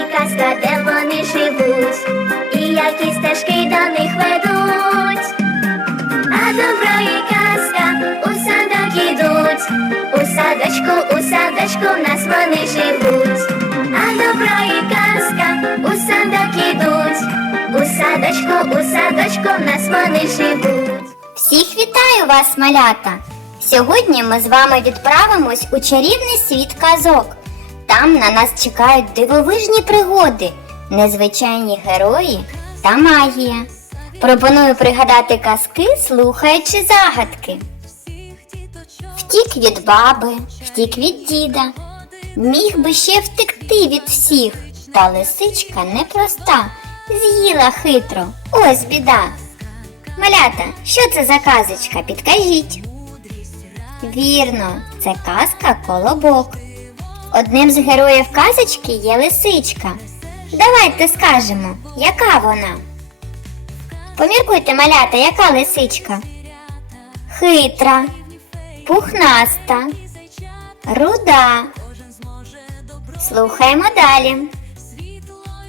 і казка, де вони живуть, і які стежки до них ведуть. А добро і казка у садок ідуть, у садочку, у садочку в нас вони живуть. А добро і казка у садок ідуть, у садочку, у садочку в нас вони живуть. Всіх вітаю вас, малята! Сьогодні ми з вами відправимось у чарівний світ казок. Там на нас чекають дивовижні пригоди, незвичайні герої та магія. Пропоную пригадати казки, слухаючи загадки. Втік від баби, втік від діда, міг би ще втекти від всіх, та лисичка непроста, з'їла хитро, ось біда. Малята, що це за казочка? Підкажіть. Вірно, це казка Колобок. Одним з героїв казочки є лисичка. Давайте скажемо, яка вона. Поміркуйте, малята, яка лисичка? Хитра, пухнаста, руда. Слухаємо далі.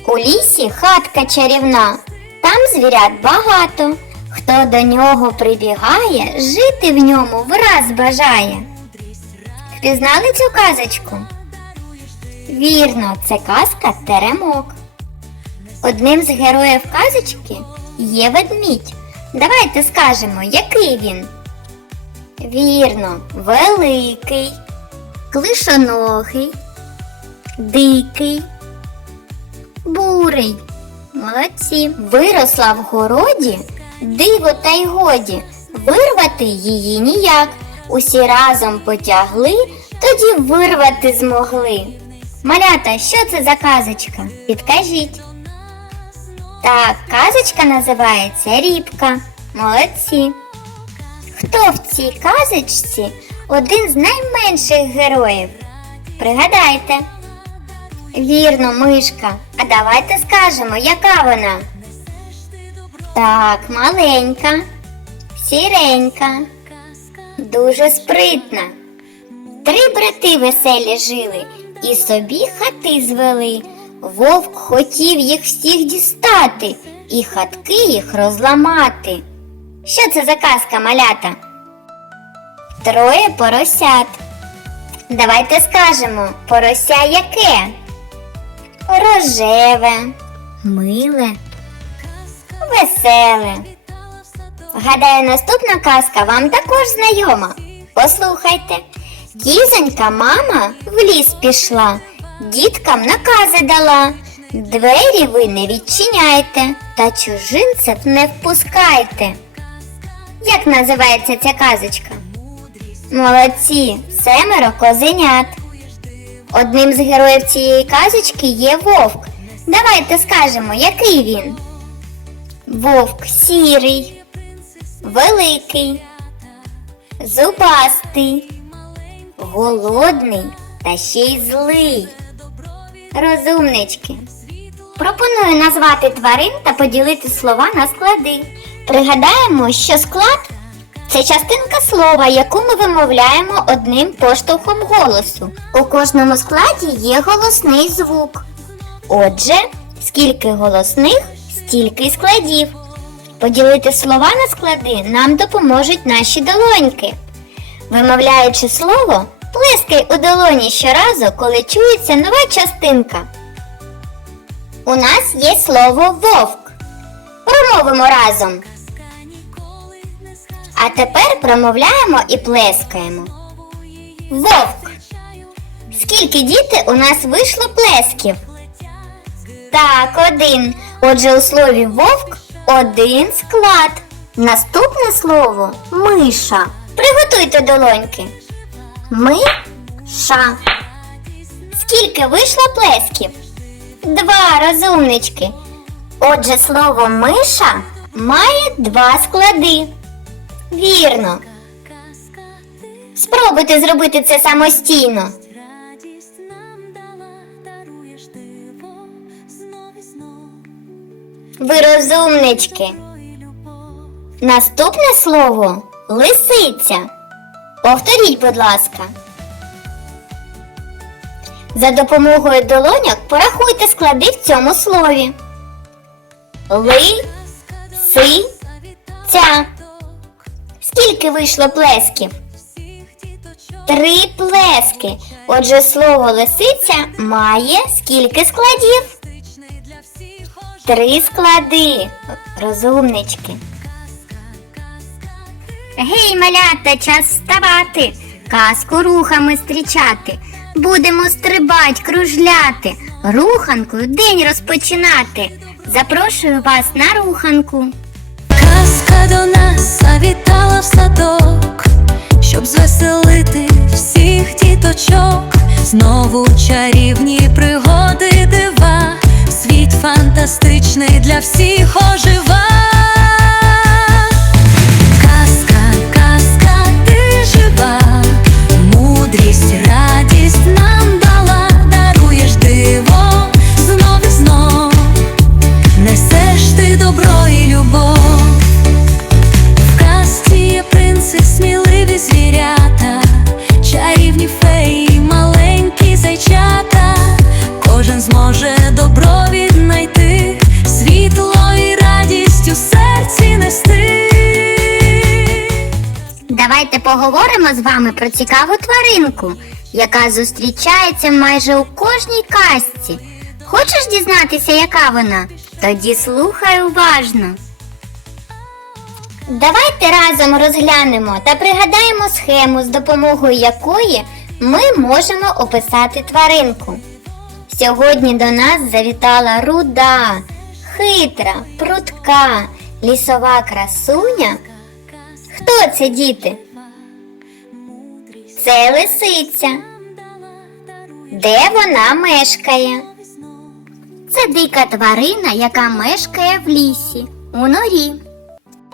У лісі хатка чарівна, там звірят багато. Хто до нього прибігає, жити в ньому враз бажає. Впізнали цю казочку? Вірно, це казка Теремок. Одним з героїв казочки є ведмідь. Давайте скажемо, який він. Вірно, великий, клишоногий, дикий, бурий. Молодці. Виросла в городі, диво та й годі. Вирвати її ніяк. Усі разом потягли, тоді вирвати змогли. Малята, що це за казочка? Підкажіть. Так, казочка називається Рібка. Молодці. Хто в цій казочці один з найменших героїв? Пригадайте. Вірно, мишка. А давайте скажемо, яка вона? Так, маленька, сіренька, дуже спритна. Три брати веселі жили і собі хати звели. Вовк хотів їх всіх дістати і хатки їх розламати. Що це за казка, малята? Троє поросят. Давайте скажемо, порося яке? Рожеве, миле, веселе. Гадаю, наступна казка вам також знайома. Послухайте. Кізонька мама в ліс пішла, діткам накази дала. Двері ви не відчиняйте та чужинців не впускайте. Як називається ця казочка? Молодці, семеро козенят. Одним з героїв цієї казочки є вовк. Давайте скажемо, який він. Вовк сірий, великий, зубастий, голодний та ще й злий. Розумнички. Пропоную назвати тварин та поділити слова на склади. Пригадаємо, що склад це частинка слова, яку ми вимовляємо одним поштовхом голосу. У кожному складі є голосний звук. Отже, скільки голосних, стільки складів. Поділити слова на склади нам допоможуть наші долоньки. Вимовляючи слово, плескай у долоні щоразу, коли чується нова частинка. У нас є слово вовк. Промовимо разом. А тепер промовляємо і плескаємо. Вовк. Скільки діти у нас вийшло плесків? Так, один. Отже, у слові вовк один склад. Наступне слово миша. Приготуйте долоньки. Ми-ша. Скільки вийшло плесків? Два розумнички. Отже, слово миша має два склади. Вірно. Спробуйте зробити це самостійно. Ви розумнички. Наступне слово лисиця. Повторіть, будь ласка. За допомогою долоньок порахуйте склади в цьому слові. Ли, си, ця. Скільки вийшло плесків? Три плески. Отже, слово лисиця має скільки складів? Три склади. Розумнички. Гей, малята, час вставати, казку рухами зустрічати. Будемо стрибать, кружляти, руханкою день розпочинати. Запрошую вас на руханку. Казка до нас завітала в садок, щоб звеселити всіх діточок. Знову чарівні пригоди дива, світ фантастичний для всіх ожива. Добро і любов, в казці є принци, сміливі звірята, чарівні феї, маленькі зайчата, кожен зможе добро віднайти, світло і радість у серці нести. Давайте поговоримо з вами про цікаву тваринку, яка зустрічається майже у кожній казці. Хочеш дізнатися, яка вона? Тоді слухай уважно. Давайте разом розглянемо та пригадаємо схему, з допомогою якої ми можемо описати тваринку. Сьогодні до нас завітала руда, хитра, прутка, лісова красуня. Хто це діти? Це лисиця. Де вона мешкає? Це дика тварина, яка мешкає в лісі, у норі.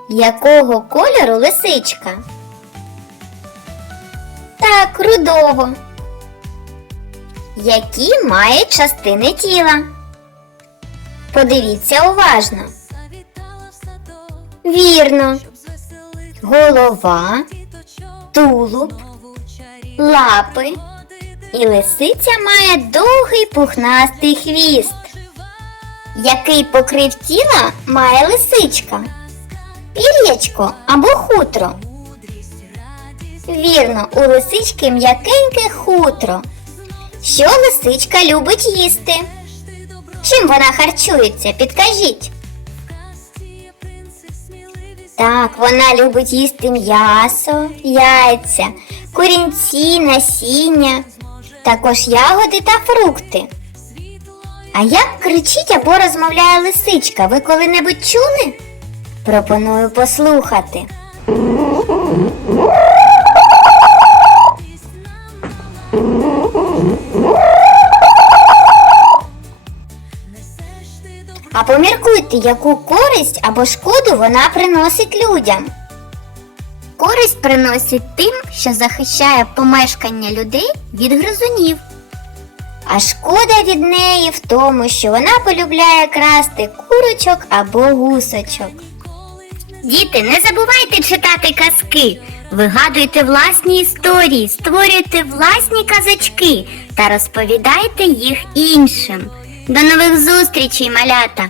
Якого кольору лисичка? Так, рудого. Які має частини тіла? Подивіться уважно. Вірно. Голова, тулуб, лапи. І лисиця має довгий пухнастий хвіст. Який покрив тіла має лисичка? Пір'ячко або хутро? Вірно, у лисички м'якеньке хутро. Що лисичка любить їсти? Чим вона харчується? Підкажіть. Так, вона любить їсти м'ясо, яйця, корінці, насіння, також ягоди та фрукти. А як кричить або розмовляє лисичка, ви коли-небудь чули? Пропоную послухати. А поміркуйте, яку користь або шкоду вона приносить людям. Користь приносить тим, що захищає помешкання людей від гризунів. А шкода від неї в тому, що вона полюбляє красти курочок або гусочок. Діти, не забувайте читати казки, вигадуйте власні історії, створюйте власні казочки та розповідайте їх іншим. До нових зустрічей, малята!